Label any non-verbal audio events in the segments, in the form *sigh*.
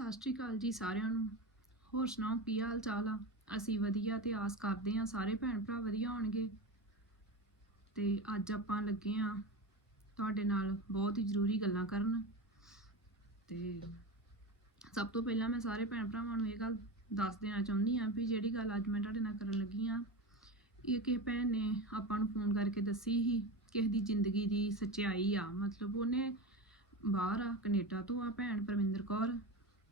ਸਤਿ ਸ਼੍ਰੀ ਅਕਾਲ ਜੀ ਸਾਰਿਆਂ ਨੂੰ। ਹੋਰ ਸੁਣਾਓ, ਕੀ ਹਾਲ ਚਾਲ ਆ? ਅਸੀਂ ਵਧੀਆ ਤੇ ਆਸ ਕਰਦੇ ਆ ਸਾਰੇ ਭੈਣ ਭਰਾ ਵਧੀਆ ਹੋਣਗੇ। ਤੇ ਅੱਜ ਆਪਾਂ ਲੱਗੇ ਆ ਤੁਹਾਡੇ ਨਾਲ ਬਹੁਤ ਹੀ ਜ਼ਰੂਰੀ ਗੱਲਾਂ ਕਰਨ। ਤੇ ਸਭ ਤੋਂ ਪਹਿਲਾਂ ਮੈਂ ਸਾਰੇ ਭੈਣ ਭਰਾਵਾਂ ਨੂੰ ਇਹ ਗੱਲ ਦੱਸ ਦੇਣਾ ਚਾਹੁੰਦੀ ਆ ਵੀ ਜਿਹੜੀ ਗੱਲ ਅੱਜ ਮੈਂ ਤੁਹਾਡੇ ਨਾਲ ਕਰਨ ਲੱਗੀ ਆ ਇਹ ਕਿਸੇ ਭੈਣ ਨੇ ਆਪਾਂ ਨੂੰ ਫੋਨ ਕਰਕੇ ਦੱਸੀ ਹੀ ਕਿਸੇ ਦੀ ਜ਼ਿੰਦਗੀ ਦੀ ਸੱਚਾਈ ਆ। ਮਤਲਬ ਉਹਨੇ ਬਾਹਰ ਆ, ਕੈਨੇਡਾ ਤੋਂ ਆ ਭੈਣ ਪਰਵਿੰਦਰ ਕੌਰ।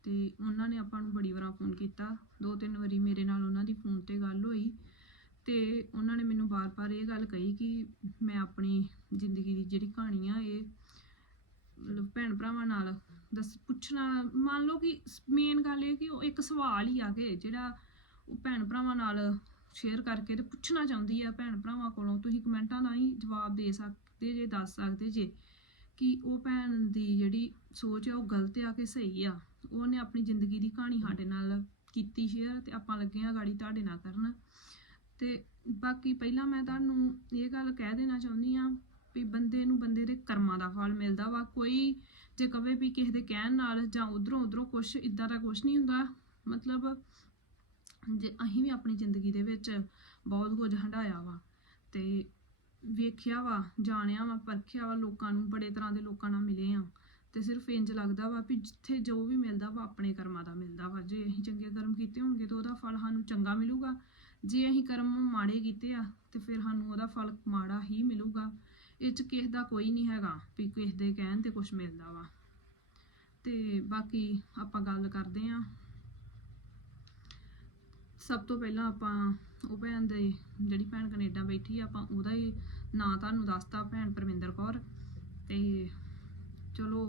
ਤੇ ਉਹਨਾਂ ਨੇ ਆਪਾਂ ਨੂੰ ਬੜੀ ਵਾਰਾਂ ਫੋਨ ਕੀਤਾ। ਦੋ ਤਿੰਨ ਵਾਰੀ ਮੇਰੇ ਨਾਲ ਉਹਨਾਂ ਦੀ ਫੋਨ ਤੇ ਗੱਲ ਹੋਈ ਤੇ ਉਹਨਾਂ ਨੇ ਮੈਨੂੰ ਬਾਰ-ਬਾਰ ਇਹ ਗੱਲ ਕਹੀ ਕਿ ਮੈਂ ਆਪਣੀ ਜ਼ਿੰਦਗੀ ਦੀ ਜਿਹੜੀ ਕਹਾਣੀ ਆ ਇਹ ਮਤਲਬ ਭੈਣ ਭਰਾਵਾਂ ਨਾਲ ਦੱਸ ਪੁੱਛਣਾ, ਮੰਨ ਲਓ ਕਿ ਮੇਨ ਗੱਲ ਇਹ ਕਿ ਉਹ ਇੱਕ ਸਵਾਲ ਹੀ ਆ ਕਿ ਜਿਹੜਾ ਉਹ ਭੈਣ ਭਰਾਵਾਂ ਨਾਲ ਸ਼ੇਅਰ ਕਰਕੇ ਤੇ ਪੁੱਛਣਾ ਚਾਹੁੰਦੀ ਆ ਭੈਣ ਭਰਾਵਾਂ ਕੋਲੋਂ, ਤੁਸੀਂ ਕਮੈਂਟਾਂ ਨਾਲ ਹੀ ਜਵਾਬ ਦੇ ਸਕਦੇ ਜੇ, ਦੱਸ ਸਕਦੇ ਜੇ ਕਿ ਉਹ ਭੈਣ ਦੀ ਜਿਹੜੀ ਸੋਚ ਆ ਉਹ ਗਲਤ ਆ ਕਿ ਸਹੀ ਆ। ਉਹਨੇ ਆਪਣੀ ਜ਼ਿੰਦਗੀ ਦੀ ਕਹਾਣੀ ਸਾਡੇ ਨਾਲ ਕੀਤੀ ਸ਼ੇਅਰ ਤੇ ਆਪਾਂ ਲੱਗੇ ਆ ਗਾੜੀ ਤੁਹਾਡੇ ਨਾਲ ਕਰਨ। ਤੇ ਬਾਕੀ ਪਹਿਲਾਂ ਮੈਂ ਤੁਹਾਨੂੰ ਇਹ ਗੱਲ ਕਹਿ ਦੇਣਾ ਚਾਹੁੰਦੀ ਆ ਵੀ ਬੰਦੇ ਨੂੰ ਬੰਦੇ ਦੇ ਕਰਮਾਂ ਦਾ ਫਲ ਮਿਲਦਾ ਵਾ। ਕੋਈ ਜੇ ਕਵੇ ਵੀ ਕਿਸੇ ਦੇ ਕਹਿਣ ਨਾਲ ਜਾਂ ਉਧਰੋਂ ਉਧਰੋਂ ਕੁਝ ਇਦਾਂ ਦਾ ਕੁਝ ਨਹੀਂ ਹੁੰਦਾ। ਮਤਲਬ ਜੇ ਅਸੀਂ ਵੀ ਆਪਣੀ ਜ਼ਿੰਦਗੀ ਦੇ ਵਿੱਚ ਬਹੁਤ ਕੁਝ ਹੰਡਾਇਆ ਵਾ ਤੇ ਵੇਖਿਆ ਵਾ, ਜਾਣਿਆ ਵਾ, ਪਰਖਿਆ ਵਾ, ਲੋਕਾਂ ਨੂੰ ਬੜੇ ਤਰ੍ਹਾਂ ਦੇ ਲੋਕਾਂ ਨਾਲ ਮਿਲੇ ਆ ਤੇ ਸਿਰਫ ਇੰਜ ਲੱਗਦਾ ਵਾ ਵੀ ਜਿੱਥੇ ਜੋ ਵੀ ਮਿਲਦਾ ਵਾ ਆਪਣੇ ਕਰਮਾਂ ਦਾ ਮਿਲਦਾ ਵਾ। ਜੇ ਅਸੀਂ ਚੰਗੇ ਕਰਮ ਕੀਤੇ ਹੋਣਗੇ ਤਾਂ ਉਹਦਾ ਫਲ ਸਾਨੂੰ ਚੰਗਾ ਮਿਲੂਗਾ। ਜੇ ਅਸੀਂ ਕਰਮ ਮਾੜੇ ਕੀਤੇ ਆ ਤੇ ਫਿਰ ਸਾਨੂੰ ਉਹਦਾ ਫਲ ਮਾੜਾ ਹੀ ਮਿਲੂਗਾ। ਇਹ ਚ ਕਿਸੇ ਦਾ ਕੋਈ ਨਹੀਂ ਹੈਗਾ ਵੀ ਕਿਸੇ ਦੇ ਕਹਿਣ ਤੇ ਕੁਝ ਮਿਲਦਾ ਵਾ। ਤੇ ਬਾਕੀ ਆਪਾਂ ਗੱਲ ਕਰਦੇ ਆਂ। ਸਭ ਤੋਂ ਪਹਿਲਾਂ ਆਪਾਂ ਉਹ ਭੈਣ ਦੇ ਜਿਹੜੀ ਭੈਣ ਕੈਨੇਡਾ ਬੈਠੀ ਆ, ਆਪਾਂ ਉਹਦਾ ਹੀ ਨਾਂ ਤੁਹਾਨੂੰ ਦੱਸਤਾ ਭੈਣ ਪਰਮਿੰਦਰ ਕੌਰ। ਤੇ ਚਲੋ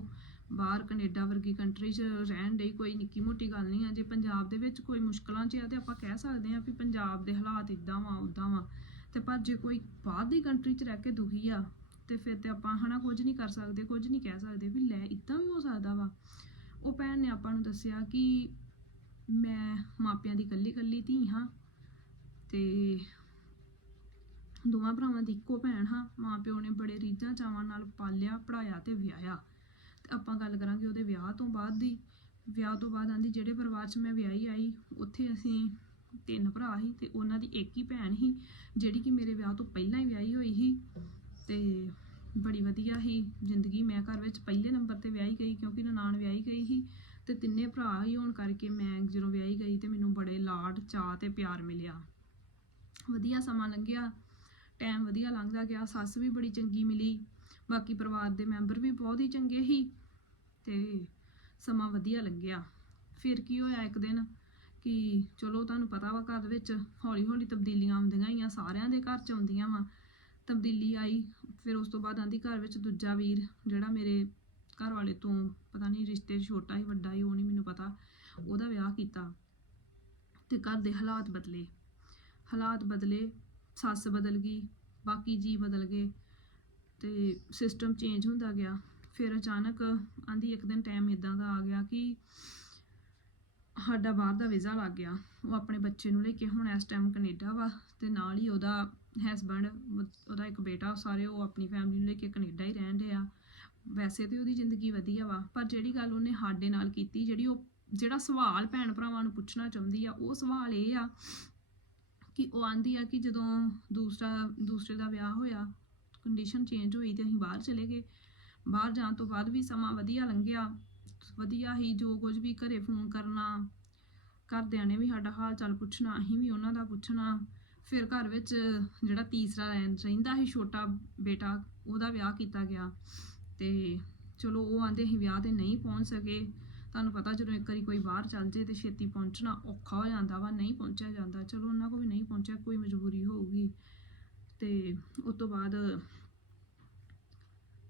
ਬਾਹਰ ਕੈਨੇਡਾ ਵਰਗੀ ਕੰਟਰੀ 'ਚ ਰਹਿਣ ਲਈ ਕੋਈ ਨਿੱਕੀ ਮੋਟੀ ਗੱਲ ਨਹੀਂ ਆ। ਜੇ ਪੰਜਾਬ ਦੇ ਵਿੱਚ ਕੋਈ ਮੁਸ਼ਕਲਾਂ 'ਚ ਆ ਤੇ ਆਪਾਂ ਕਹਿ ਸਕਦੇ ਆ ਵੀ ਪੰਜਾਬ ਦੇ ਹਾਲਾਤ ਇਦਾਂ ਵਾ ਉਦਾਂ ਵਾ। ਤੇ ਪਰ ਜੇ ਕੋਈ ਬਾਹਰ ਦੀ ਕੰਟਰੀ 'ਚ ਰਹਿ ਕੇ ਦੁਖੀ ਆ, ਤੇ ਫਿਰ ਤੇ ਆਪਾਂ ਹਨਾ ਕੁਝ ਨਹੀਂ ਕਰ ਸਕਦੇ, ਕੁਝ ਨਹੀਂ ਕਹਿ ਸਕਦੇ ਵੀ ਲੈ ਇਦਾਂ ਵੀ ਹੋ ਸਕਦਾ ਵਾ। ਉਹ ਭੈਣ ਨੇ ਆਪਾਂ ਨੂੰ ਦੱਸਿਆ ਕਿ ਮੈਂ ਮਾਪਿਆਂ ਦੀ ਇਕੱਲੀ ਇਕੱਲੀ ਧੀ ਹਾਂ ਤੇ ਦੋਵਾਂ ਭਰਾਵਾਂ ਦੀ ਇੱਕੋ ਭੈਣ ਹਾਂ। ਮਾਪਿਓ ਨੇ ਬੜੇ ਰੀਝਾਂ ਚਾਵਾਂ ਨਾਲ ਪਾਲਿਆ ਪੜਾਇਆ ਤੇ ਵਿਆਹਿਆ। ਆਪਾਂ ਗੱਲ ਕਰਾਂਗੇ ਉਹਦੇ ਵਿਆਹ ਤੋਂ ਬਾਅਦ ਦੀ। ਵਿਆਹ ਤੋਂ ਬਾਅਦ ਆਂਦੀ, ਜਿਹੜੇ ਪਰਿਵਾਰ 'ਚ ਮੈਂ ਵਿਆਹੀ ਆਈ, ਉੱਥੇ ਅਸੀਂ ਤਿੰਨ ਭਰਾ ਸੀ ਤੇ ਉਹਨਾਂ ਦੀ ਇੱਕ ਹੀ ਭੈਣ ਸੀ, ਜਿਹੜੀ ਕਿ ਮੇਰੇ ਵਿਆਹ ਤੋਂ ਪਹਿਲਾਂ ਹੀ ਵਿਆਹੀ ਹੋਈ ਸੀ ਤੇ ਬੜੀ ਵਧੀਆ ਸੀ ਜ਼ਿੰਦਗੀ। ਮੈਂ ਘਰ ਵਿੱਚ ਪਹਿਲੇ ਨੰਬਰ ਤੇ ਵਿਆਹੀ ਗਈ ਕਿਉਂਕਿ ਨਨਾਣ ਵਿਆਹੀ ਗਈ ਸੀ ਤੇ ਤਿੰਨੇ ਭਰਾ ਹੀ ਹੋਣ ਕਰਕੇ ਮੈਂ ਜਦੋਂ ਵਿਆਹੀ ਗਈ ਤੇ ਮੈਨੂੰ ਬੜੇ ਲਾਡ, ਚਾਅ ਤੇ ਪਿਆਰ ਮਿਲਿਆ। ਵਧੀਆ ਸਮਾਂ ਲੰਘਿਆ ਟਾਈਮ ਵਧੀਆ ਲੰਘਦਾ ਗਿਆ, ਸੱਸ ਵੀ ਬੜੀ ਚੰਗੀ ਮਿਲੀ। ਬਾਕੀ ਪਰਿਵਾਰ ਦੇ ਮੈਂਬਰ ਵੀ ਬਹੁਤ ਹੀ ਚੰਗੇ ਸੀ ਤੇ ਸਮਾਂ ਵਧੀਆ ਲੱਗਿਆ। ਫਿਰ ਕੀ ਹੋਇਆ ਇੱਕ ਦਿਨ ਕਿ ਚਲੋ ਤੁਹਾਨੂੰ ਪਤਾ ਵਾ ਘਰ ਵਿੱਚ ਹੌਲੀ ਹੌਲੀ ਤਬਦੀਲੀਆਂ ਆਉਂਦੀਆਂ ਹੀ ਆ, ਸਾਰਿਆਂ ਦੇ ਘਰ ਚ ਆਉਂਦੀਆਂ ਵਾ। ਤਬਦੀਲੀ ਆਈ, ਫਿਰ ਉਸ ਤੋਂ ਬਾਅਦ ਆਂਦੀ ਘਰ ਵਿੱਚ ਦੂਜਾ ਵੀਰ ਜਿਹੜਾ ਮੇਰੇ ਘਰ ਵਾਲੇ ਤੋਂ ਪਤਾ ਨਹੀਂ ਰਿਸ਼ਤੇ ਛੋਟਾ ਹੀ ਵੱਡਾ ਹੀ ਉਹ ਨਹੀਂ ਮੈਨੂੰ ਪਤਾ, ਉਹਦਾ ਵਿਆਹ ਕੀਤਾ ਤੇ ਘਰ ਦੇ ਹਾਲਾਤ ਬਦਲੇ। ਹਾਲਾਤ ਬਦਲੇ, ਸੱਸ ਬਦਲ ਗਈ, ਬਾਕੀ ਜੀ ਬਦਲ ਗਏ। ਤੇ ਸਿਸਟਮ ਚੇਂਜ ਹੁੰਦਾ ਗਿਆ। ਫਿਰ ਅਚਾਨਕ ਆਂਦੀ ਇੱਕ ਦਿਨ ਟਾਈਮ ਇਦਾਂ ਦਾ ਆ ਗਿਆ ਕਿ ਸਾਡਾ ਬਾਹਰ ਦਾ ਵੀਜ਼ਾ ਲੱਗ ਗਿਆ। ਉਹ ਆਪਣੇ ਬੱਚੇ ਨੂੰ ਲੈ ਕੇ ਹੁਣ ਇਸ ਟਾਈਮ ਕੈਨੇਡਾ ਵਾ ਤੇ ਨਾਲ ਹੀ ਉਹਦਾ ਹਸਬੰਡ ਉਹਦਾ ਇੱਕ ਬੇਟਾ, ਸਾਰੇ ਉਹ ਆਪਣੀ ਫੈਮਿਲੀ ਨੂੰ ਲੈ ਕੇ ਕੈਨੇਡਾ ਹੀ ਰਹਿਣ ਡਿਆ ਵੈਸੇ ਤੇ ਉਹਦੀ ਜ਼ਿੰਦਗੀ ਵਧੀਆ ਵਾ, ਪਰ ਜਿਹੜੀ ਗੱਲ ਉਹਨੇ ਸਾਡੇ ਨਾਲ ਕੀਤੀ, ਜਿਹੜੀ ਉਹ, ਜਿਹੜਾ ਸਵਾਲ ਭੈਣ ਭਰਾਵਾਂ ਨੂੰ ਪੁੱਛਣਾ ਚਾਹੁੰਦੀ ਆ, ਉਹ ਸਵਾਲ ਇਹ ਆ ਕਿ ਉਹ ਆਂਦੀ ਆ ਕਿ ਜਦੋਂ ਦੂਸਰਾ, ਦੂਸਰੇ ਦਾ ਵਿਆਹ ਹੋਇਆ ਕੰਡੀਸ਼ਨ ਚੇਂਜ ਹੋਈ ਤੇ ਅਸੀਂ ਬਾਹਰ ਚਲੇ ਗਏ। ਬਾਹਰ ਜਾਣ ਤੋਂ ਬਾਅਦ ਵੀ ਸਮਾਂ ਵਧੀਆ ਲੰਘਿਆ। ਵਧੀਆ ਹੀ ਜੋ ਕੁਝ ਵੀ ਘਰੇ ਫੋਨ ਕਰਨਾ, ਘਰਦਿਆਂ ਨੇ ਵੀ ਸਾਡਾ ਹਾਲ ਚਾਲ ਪੁੱਛਣਾ, ਅਸੀਂ ਵੀ ਉਹਨਾਂ ਦਾ ਪੁੱਛਣਾ। ਫਿਰ ਘਰ ਵਿੱਚ ਜਿਹੜਾ ਤੀਸਰਾ ਰਹਿੰਦਾ ਸੀ ਛੋਟਾ ਬੇਟਾ, ਉਹਦਾ ਵਿਆਹ ਕੀਤਾ ਗਿਆ। ਤੇ ਚਲੋ ਉਹ ਆਂਦੇ ਅਸੀਂ ਵਿਆਹ ਤੇ ਨਹੀਂ ਪਹੁੰਚ ਸਕੇ। ਤੁਹਾਨੂੰ ਪਤਾ ਜਦੋਂ ਇੱਕ ਵਾਰੀ ਕੋਈ ਬਾਹਰ ਚੱਲ ਜੇ ਤੇ ਛੇਤੀ ਪਹੁੰਚਣਾ ਔਖਾ ਹੋ ਜਾਂਦਾ ਵਾ, ਨਹੀਂ ਪਹੁੰਚਿਆ ਜਾਂਦਾ। ਚਲੋ ਉਹਨਾਂ ਕੋਲ ਵੀ ਨਹੀਂ ਪਹੁੰਚਿਆ, ਕੋਈ ਮਜਬੂਰੀ ਹੋਊਗੀ। ਤੇ ਉਸ ਤੋਂ ਬਾਅਦ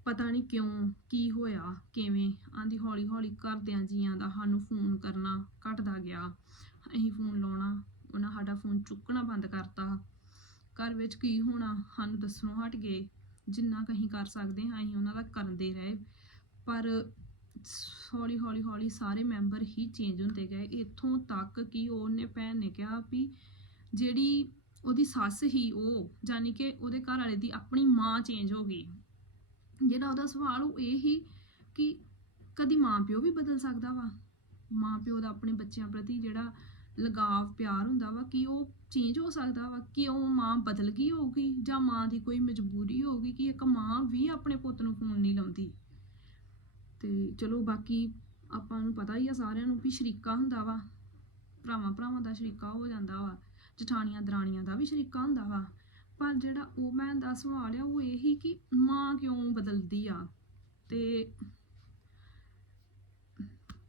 ਪਤਾ ਨਹੀਂ ਕਿਉਂ ਕੀ ਹੋਇਆ, ਕਿਵੇਂ ਆਂਦੀ ਹੌਲੀ ਹੌਲੀ ਘਰਦਿਆਂ ਜੀਆਂ ਦਾ ਸਾਨੂੰ ਫੋਨ ਕਰਨਾ ਘਟਦਾ ਗਿਆ। ਅਸੀਂ ਫੋਨ ਲਾਉਣਾ, ਉਹਨਾਂ ਸਾਡਾ ਫੋਨ ਚੁੱਕਣਾ ਬੰਦ ਕਰਤਾ। ਘਰ ਵਿੱਚ ਕੀ ਹੋਣਾ, ਸਾਨੂੰ ਦੱਸਣੋਂ ਹਟ ਗਏ। ਜਿੰਨਾ ਕਹੀਂ ਕਰ ਸਕਦੇ ਹਾਂ, ਅਸੀਂ ਉਹਨਾਂ ਦਾ ਕਰਦੇ ਰਹੇ। ਪਰ ਹੌਲੀ ਹੌਲੀ ਹੌਲੀ ਸਾਰੇ ਮੈਂਬਰ ਹੀ ਚੇਂਜ ਹੁੰਦੇ ਗਏ। ਇੱਥੋਂ ਤੱਕ ਕਿ ਉਹਨੇ ਭੈਣ ਨੇ ਕਿਹਾ ਵੀ ਜਿਹੜੀ ਉਹਦੀ ਸੱਸ ਹੀ ਉਹ ਯਾਨੀ ਕਿ ਉਹਦੇ ਘਰ ਵਾਲੇ ਦੀ ਆਪਣੀ ਮਾਂ ਚੇਂਜ ਹੋ ਗਈ। ਜਿਹੜਾ ਉਹਦਾ ਸਵਾਲ, ਉਹ ਇਹ ਹੀ ਕਿ ਕਦੀ ਮਾਂ ਪਿਓ ਵੀ ਬਦਲ ਸਕਦਾ ਵਾ? ਮਾਂ ਪਿਓ ਦਾ ਆਪਣੇ ਬੱਚਿਆਂ ਪ੍ਰਤੀ ਜਿਹੜਾ ਲਗਾਵ, ਪਿਆਰ ਹੁੰਦਾ ਵਾ, ਕਿ ਉਹ ਚੇਂਜ ਹੋ ਸਕਦਾ ਵਾ? ਕਿ ਉਹ ਮਾਂ ਬਦਲ ਗਈ ਹੋਊਗੀ? ਜਾਂ ਮਾਂ ਦੀ ਕੋਈ ਮਜਬੂਰੀ ਹੋਊਗੀ ਕਿ ਇੱਕ ਮਾਂ ਵੀ ਆਪਣੇ ਪੁੱਤ ਨੂੰ ਫੋਨ ਨਹੀਂ ਲਾਉਂਦੀ? ਤੇ ਚਲੋ, ਬਾਕੀ ਆਪਾਂ ਨੂੰ ਪਤਾ ਹੀ ਆ ਸਾਰਿਆਂ ਨੂੰ ਵੀ ਸ਼ਰੀਕਾ ਹੁੰਦਾ ਵਾ। ਭਰਾਵਾਂ ਭਰਾਵਾਂ ਦਾ ਸ਼ਰੀਕਾ ਹੋ ਜਾਂਦਾ ਵਾ। ਜਠਾਣੀਆਂ ਦਰਾਣੀਆਂ ਦਾ ਵੀ ਸ਼ਰੀਕਾ ਹੁੰਦਾ ਵਾ। ਪਰ ਜਿਹੜਾ ਉਹ ਮੈਂ ਦਾ ਸਵਾਲ ਆ, ਉਹ ਇਹੀ ਕਿ ਮਾਂ ਕਿਉਂ ਬਦਲਦੀ ਆ? ਤੇ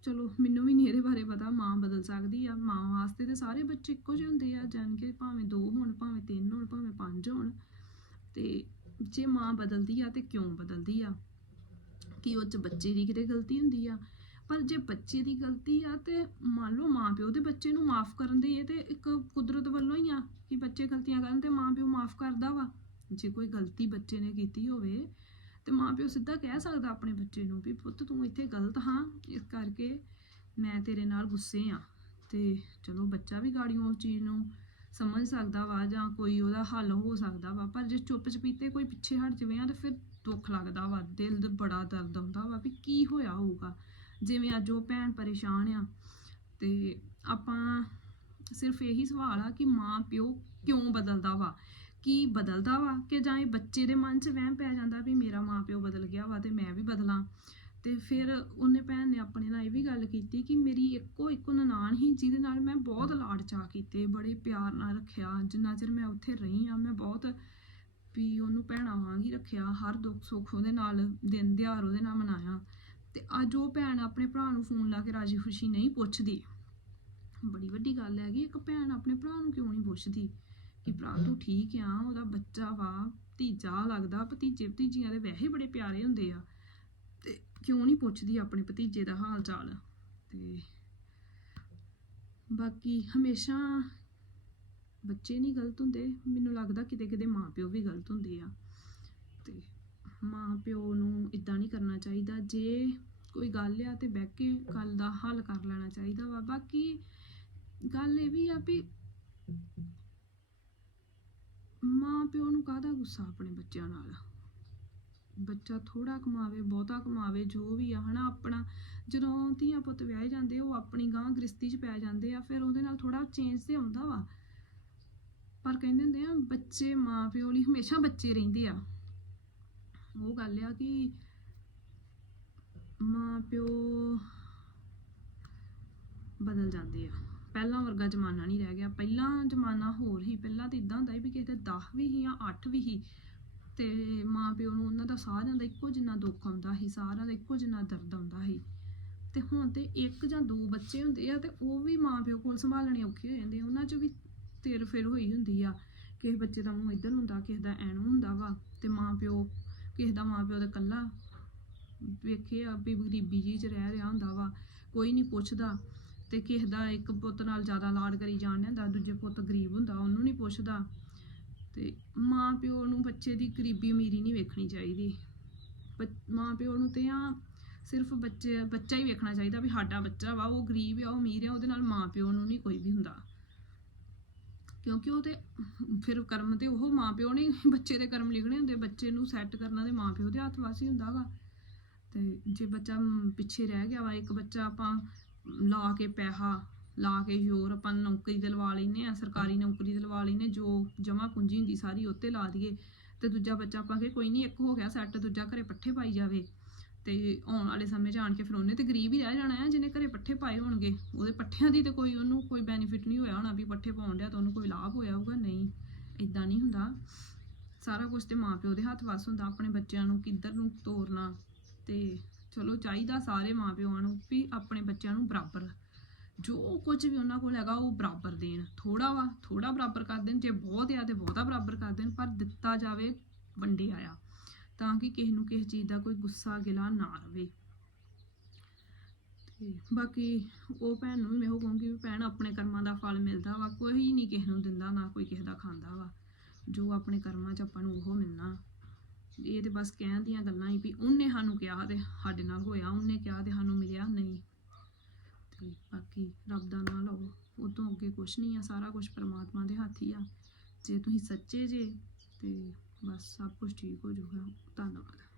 ਚਲੋ, ਮੈਨੂੰ ਵੀ ਨਹੀਂ ਇਹਦੇ ਬਾਰੇ ਪਤਾ, ਮਾਂ ਬਦਲ ਸਕਦੀ ਆ। ਮਾਂ ਵਾਸਤੇ ਤੇ ਸਾਰੇ ਬੱਚੇ ਇੱਕੋ ਜਿਹੇ ਹੁੰਦੇ ਆ, ਜਾਣ ਕੇ ਭਾਵੇਂ ਦੋ ਹੋਣ, ਭਾਵੇਂ ਤਿੰਨ ਹੋਣ, ਭਾਵੇਂ ਪੰਜ ਹੋਣ। ਤੇ ਜੇ ਮਾਂ ਬਦਲਦੀ ਆ ਤੇ ਕਿਉਂ ਬਦਲਦੀ ਆ? ਕਿ ਉਹ ਚ ਬੱਚੇ ਦੀ ਕਿਤੇ ਗਲਤੀ ਹੁੰਦੀ ਆ? ਪਰ ਜੇ ਬੱਚੇ ਦੀ ਗਲਤੀ ਆ ਤੇ ਮੰਨ ਲਓ ਮਾਂ ਪਿਓ ਦੇ ਬੱਚੇ ਨੂੰ ਮਾਫ ਕਰਨ ਦੇ ਇਹ ਤੇ ਇੱਕ ਕੁਦਰਤ ਵੱਲੋਂ ਹੀ ਆ ਕਿ ਬੱਚੇ ਗਲਤੀਆਂ ਕਰਨ ਤੇ ਮਾਂ ਪਿਓ ਮਾਫ ਕਰਦਾ ਵਾ। ਜੇ ਕੋਈ ਗਲਤੀ ਬੱਚੇ ਨੇ ਕੀਤੀ ਹੋਵੇ ਤੇ ਮਾਂ ਪਿਓ ਸਿੱਧਾ ਕਹਿ ਸਕਦਾ ਆਪਣੇ ਬੱਚੇ ਨੂੰ ਵੀ, ਪੁੱਤ ਤੂੰ ਇੱਥੇ ਗਲਤ ਹਾਂ, ਇਸ ਕਰਕੇ ਮੈਂ ਤੇਰੇ ਨਾਲ ਗੁੱਸੇ ਆ। ਤੇ ਚਲੋ ਬੱਚਾ ਵੀ ਗਾੜੀਆਂ ਉਸ ਚੀਜ਼ ਨੂੰ ਸਮਝ ਸਕਦਾ ਵਾ ਜਾਂ ਕੋਈ ਉਹਦਾ ਹੱਲ ਹੋ ਸਕਦਾ ਵਾ, ਪਰ ਜੇ ਚੁੱਪ ਚਪੀਤੇ ਕੋਈ ਪਿੱਛੇ ਹਟ ਜਵੇ ਆ ਤੇ ਫਿਰ ਦੁੱਖ ਲੱਗਦਾ ਵਾ, ਦਿਲ ਦਾ ਬੜਾ ਦਰਦ ਹੁੰਦਾ ਵਾ ਵੀ ਕੀ ਹੋਇਆ ਹੋਊਗਾ। ਜਿਵੇਂ ਅੱਜ ਉਹ ਭੈਣ ਪਰੇਸ਼ਾਨ ਆ, ਤੇ ਆਪਾਂ ਸਿਰਫ ਇਹੀ ਸਵਾਲ ਆ ਕਿ ਮਾਂ ਪਿਓ ਕਿਉਂ ਬਦਲਦਾ ਵਾ? ਕੀ ਬਦਲਦਾ ਵਾ ਕਿ ਜਾਂ ਇਹ ਬੱਚੇ ਦੇ ਮਨ 'ਚ ਵਹਿਮ ਪੈ ਜਾਂਦਾ ਵੀ ਮੇਰਾ ਮਾਂ ਪਿਓ ਬਦਲ ਗਿਆ ਵਾ ਤੇ ਮੈਂ ਵੀ ਬਦਲਾਂ? ਤੇ ਫਿਰ ਉਹਨੇ ਭੈਣ ਨੇ ਆਪਣੇ ਨਾਲ ਇਹ ਵੀ ਗੱਲ ਕੀਤੀ ਕਿ ਮੇਰੀ ਇੱਕੋ ਇੱਕੋ ਨਨਾਣ ਹੀ ਜਿਹਦੇ ਨਾਲ ਮੈਂ ਬਹੁਤ ਲਾਡ ਚਾਅ ਕੀਤੇ, ਬੜੇ ਪਿਆਰ ਨਾਲ ਰੱਖਿਆ, ਜਿੰਨਾ ਚਿਰ ਮੈਂ ਉੱਥੇ ਰਹੀ ਆ ਮੈਂ ਬਹੁਤ ਵੀ ਉਹਨੂੰ ਭੈਣਾਂ ਵਾਂਗ ਹੀ ਰੱਖਿਆ, ਹਰ ਦੁੱਖ ਸੁੱਖ ਉਹਦੇ ਨਾਲ ਦਿਨ ਦਿਹਾੜ ਉਹਦੇ ਨਾਲ ਮਨਾਇਆ। ਤੇ ਅੱਜ ਉਹ ਭੈਣ ਆਪਣੇ ਭਰਾ ਨੂੰ ਫੋਨ ਲਾ ਕੇ ਰਾਜੀ ਖੁਸ਼ੀ ਨਹੀਂ ਪੁੱਛਦੀ। ਬੜੀ ਵੱਡੀ ਗੱਲ ਹੈਗੀ, ਇੱਕ ਭੈਣ ਆਪਣੇ ਭਰਾ ਨੂੰ ਕਿਉਂ ਨਹੀਂ ਪੁੱਛਦੀ? ਕਿ ਭਰਾ ਤੂੰ ਠੀਕ ਆ, ਉਹਦਾ ਬੱਚਾ ਵਾ, ਭਤੀਜਾ ਲੱਗਦਾ, ਭਤੀਜੇ ਭਤੀਜੀਆਂ ਦੇ ਵੈਸੇ ਬੜੇ ਪਿਆਰੇ ਹੁੰਦੇ ਆ। ਤੇ ਕਿਉਂ ਨਹੀਂ ਪੁੱਛਦੀ ਆਪਣੇ ਭਤੀਜੇ ਦਾ ਹਾਲ ਚਾਲ? ਤੇ ਬਾਕੀ ਹਮੇਸ਼ਾ ਬੱਚੇ ਨਹੀਂ ਗਲਤ ਹੁੰਦੇ, ਮੈਨੂੰ ਲੱਗਦਾ ਕਿਤੇ ਕਿਤੇ ਮਾਪਿਓ ਵੀ ਗਲਤ ਹੁੰਦੇ ਆ। ਤੇ ਮਾਂ ਪਿਓ ਨੂੰ ਇਦਾਂ ਨਹੀਂ ਕਰਨਾ ਚਾਹੀਦਾ। ਜੇ ਕੋਈ ਗੱਲ ਆ ਤੇ ਬਹਿ ਕੇ ਗੱਲ ਦਾ ਹੱਲ ਕਰ ਲੈਣਾ ਚਾਹੀਦਾ ਵਾ। ਬਾਕੀ ਗੱਲ ਇਹ ਵੀ ਆ ਵੀ ਮਾਂ ਪਿਓ ਨੂੰ ਕਾਹਦਾ ਗੁੱਸਾ ਆਪਣੇ ਬੱਚਿਆਂ ਨਾਲ? ਬੱਚਾ ਥੋੜਾ ਕਮਾਵੇ, ਬਹੁਤਾ ਕਮਾਵੇ, ਜੋ ਵੀ ਆ, ਹਨਾ? ਆਪਣਾ ਜਦੋਂ ਧੀਆਂ ਪੁੱਤ ਵਿਆਹੇ ਜਾਂਦੇ, ਉਹ ਆਪਣੀ ਗਾਂ ਗ੍ਰਸਤੀ 'ਚ ਪੈ ਜਾਂਦੇ ਆ, ਫਿਰ ਉਹਦੇ ਨਾਲ ਥੋੜਾ ਚੇਂਜ ਤੇ ਆਉਂਦਾ ਵਾ। ਪਰ ਕਹਿੰਦੇ ਹੁੰਦੇ ਆ, ਬੱਚੇ ਮਾਂ ਪਿਓ ਲਈ ਹਮੇਸ਼ਾ ਬੱਚੇ ਰਹਿੰਦੇ ਆ। ਉਹ ਗੱਲ ਆ ਕਿ ਮਾਂ ਪਿਓ ਬਦਲ ਜਾਂਦੇ ਆ। ਪਹਿਲਾਂ ਵਰਗਾ ਜ਼ਮਾਨਾ ਨਹੀਂ ਰਹਿ ਗਿਆ। ਪਹਿਲਾਂ ਜ਼ਮਾਨਾ ਹੋਰ ਹੀ ਪਹਿਲਾਂ ਤਾਂ ਇਦਾਂ ਹੁੰਦਾ ਸੀ ਵੀ ਕਿਸੇ ਦੇ 10 ਵੀ ਸੀ ਜਾਂ 8 ਵੀ ਸੀ ਤੇ ਮਾਂ ਪਿਓ ਨੂੰ ਉਹਨਾਂ ਦਾ ਸਾਰਿਆਂ ਦਾ ਇੱਕੋ ਜਿੰਨਾ ਦੁੱਖ ਆਉਂਦਾ ਸੀ, ਸਾਰਿਆਂ ਦਾ ਇੱਕੋ ਜਿੰਨਾ ਦਰਦ ਆਉਂਦਾ ਸੀ। ਤੇ ਹੁਣ ਤੇ ਇੱਕ ਜਾਂ ਦੋ ਬੱਚੇ ਹੁੰਦੇ ਆ ਤੇ ਉਹ ਵੀ ਮਾਂ ਪਿਓ ਕੋਲ ਸੰਭਾਲਣੇ ਔਖੇ ਹੋ ਜਾਂਦੇ ਉਹਨਾਂ 'ਚ ਵੀ ਤੇਰ ਫੇਰ ਹੋਈ ਹੁੰਦੀ ਆ। ਕਿਸੇ ਬੱਚੇ ਦਾ ਮੂੰਹ ਇੱਧਰ ਹੁੰਦਾ, ਕਿਸੇ ਦਾ ਐਨੂੰ ਹੁੰਦਾ ਵਾ ਤੇ ਮਾਂ ਪਿਓ ਕਿਸੇ ਦਾ ਮਾਂ ਪਿਓ ਦਾ ਇਕੱਲਾ। ਵੇਖੇ ਆ ਵੀ ਗਰੀਬੀ ਜੀ ਚ ਰਹਿ ਰਿਹਾ ਹੁੰਦਾ ਵਾ। ਕੋਈ ਨਹੀਂ ਪੁੱਛਦਾ ਤੇ ਕਿਸੇ ਦਾ ਇੱਕ ਪੁੱਤ ਨਾਲ ਜ਼ਿਆਦਾ ਲਾਡ ਕਰੀ ਜਾਣ ਹੁੰਦਾ ਦੂਜੇ ਪੁੱਤ ਗਰੀਬ ਹੁੰਦਾ, ਉਹਨੂੰ ਨਹੀਂ ਪੁੱਛਦਾ। ਤੇ ਮਾਂ ਪਿਓ ਨੂੰ ਬੱਚੇ ਦੀ ਗਰੀਬੀ ਅਮੀਰੀ ਨਹੀਂ ਵੇਖਣੀ ਚਾਹੀਦੀ। ਬੱਚ- ਮਾਂ ਪਿਓ ਨੂੰ ਤੇ ਆ ਸਿਰਫ ਬੱਚੇ, ਬੱਚਾ ਹੀ ਵੇਖਣਾ ਚਾਹੀਦਾ ਵੀ ਸਾਡਾ ਬੱਚਾ ਵਾ, ਉਹ ਗਰੀਬ ਆ, ਉਹ ਅਮੀਰ ਆ, ਉਹਦੇ ਨਾਲ ਮਾਂ ਪਿਓ ਨੂੰ ਨਹੀਂ ਕੋਈ ਵੀ ਹੁੰਦਾ। ਕਿਉਂਕਿ ਉਹ ਤੇ ਫਿਰ ਕਰਮ ਤੇ ਉਹ ਮਾਂ ਪਿਓ ਨੇ *laughs* ਬੱਚੇ ਦੇ ਕਰਮ ਲਿਖਣੇ ਹੁੰਦੇ, ਬੱਚੇ ਨੂੰ ਸੈੱਟ ਕਰਨਾ ਤੇ ਮਾਂ ਪਿਓ ਦੇ ਹੱਥ ਵਾਸੀ ਹੁੰਦਾ ਵਾ। ਤੇ ਜੇ ਬੱਚਾ ਪਿੱਛੇ ਰਹਿ ਗਿਆ ਵਾ, ਇੱਕ ਬੱਚਾ ਆਪਾਂ ਲਾ ਕੇ ਪੈਸਾ, ਲਾ ਕੇ ਜ਼ੋਰ ਆਪਾਂ ਨੌਕਰੀ ਤੇ ਲਵਾ ਲੈਨੇ ਆ ਸਰਕਾਰੀ ਨੌਕਰੀ ਤੇ ਲਵਾ ਲੈਨੇ ਜੋ ਜਮਾ ਪੂੰਜੀ ਹੁੰਦੀ ਸਾਰੀ ਉੱਤੇ ਲਾ ਦਈਏ। ਤੇ ਦੂਜਾ ਬੱਚਾ ਆਪਾਂ ਕਿ ਕੋਈ ਨਹੀਂ ਇੱਕ ਹੋ ਗਿਆ ਸੈੱਟ ਦੂਜਾ ਘਰੇ ਪੱਠੇ ਪਾਈ ਜਾਵੇ। ਤੇ ਆਉਣ ਵਾਲੇ ਸਮੇਂ 'ਚ ਆਣ ਕੇ ਫਿਰ ਉਹਨੇ ਤੇ ਗਰੀਬ ਹੀ ਰਹਿ ਜਾਣਾ ਆ, ਜਿਹਨੇ ਘਰੇ ਪੱਠੇ ਪਾਏ ਹੋਣਗੇ। ਉਹਦੇ ਪੱਠਿਆਂ ਦੀ ਤੇ ਕੋਈ ਉਹਨੂੰ ਕੋਈ ਬੈਨੀਫਿਟ ਨਹੀਂ ਹੋਇਆ ਹੋਣਾ ਵੀ ਪੱਠੇ ਪਾਉਣ ਡਿਆ ਤਾਂ ਉਹਨੂੰ ਕੋਈ ਲਾਭ ਹੋਇਆ ਹੋਊਗਾ। ਨਹੀਂ ਇਦਾਂ ਨਹੀਂ ਹੁੰਦਾ। ਸਾਰਾ ਕੁਝ ਤੇ ਮਾਪਿਓ ਦੇ ਹੱਥ ਵੱਸ ਹੁੰਦਾ, ਆਪਣੇ ਬੱਚਿਆਂ ਨੂੰ ਕਿੱਧਰ ਨੂੰ ਤੋਰਨਾ। ਤੇ ਚਲੋ ਚਾਹੀਦਾ ਸਾਰੇ ਮਾਪਿਆਂ ਨੂੰ ਵੀ ਆਪਣੇ ਬੱਚਿਆਂ ਨੂੰ ਬਰਾਬਰ, ਜੋ ਕੁਝ ਵੀ ਉਹਨਾਂ ਕੋਲ ਹੈਗਾ ਉਹ ਬਰਾਬਰ ਦੇਣ। ਥੋੜਾ ਵਾ ਥੋੜਾ ਬਰਾਬਰ ਕਰ ਦੇਣ, ਜੇ ਬਹੁਤ ਆ ਤੇ ਬਹੁਤਾ ਬਰਾਬਰ ਕਰ ਦੇਣ, ਪਰ ਦਿੱਤਾ ਜਾਵੇ ਵੰਡਿਆ ਆ। ਤਾਂ ਕਿ ਕਿਸੇ ਨੂੰ ਕਿਸੇ ਚੀਜ਼ ਦਾ ਕੋਈ ਗੁੱਸਾ ਗਿਲਾ ਨਾ ਰਵੇ। ਤੇ ਬਾਕੀ ਉਹ ਭੈਣ ਨੂੰ ਵੀ ਮੈਂ ਉਹ ਕਹੂੰਗੀ ਵੀ ਭੈਣ, ਆਪਣੇ ਕਰਮਾਂ ਦਾ ਫਲ ਮਿਲਦਾ ਵਾ, ਕੋਈ ਨਹੀਂ ਕਿਸੇ ਨੂੰ ਦਿੰਦਾ, ਨਾ ਕੋਈ ਕਿਸੇ ਦਾ ਖਾਂਦਾ ਵਾ। ਜੋ ਆਪਣੇ ਕਰਮਾਂ 'ਚ ਆਪਾਂ ਨੂੰ ਉਹ ਮਿਲਣਾ। ਇਹ ਤੇ ਬਸ ਕਹਿਣ ਦੀਆਂ ਗੱਲਾਂ ਹੀ ਵੀ ਉਹਨੇ ਸਾਨੂੰ ਕਿਹਾ ਤੇ ਸਾਡੇ ਨਾਲ ਹੋਇਆ, ਉਹਨੇ ਕਿਹਾ ਤੇ ਸਾਨੂੰ ਮਿਲਿਆ ਨਹੀਂ। ਤੇ ਬਾਕੀ ਰੱਬ ਦਾ ਨਾਮ ਲਓ ਉਹ ਤੋਂ ਅੱਗੇ ਕੁਝ ਨਹੀਂ ਆ, ਸਾਰਾ ਕੁਝ ਪਰਮਾਤਮਾ ਦੇ ਹੱਥ ਹੀ ਆ। ਜੇ ਤੁਸੀਂ ਸੱਚੇ ਜੇ, ਤੇ ਬਸ ਸਭ ਕੁਝ ਠੀਕ ਹੋ ਜਾਊਗਾ। ਧੰਨਵਾਦ।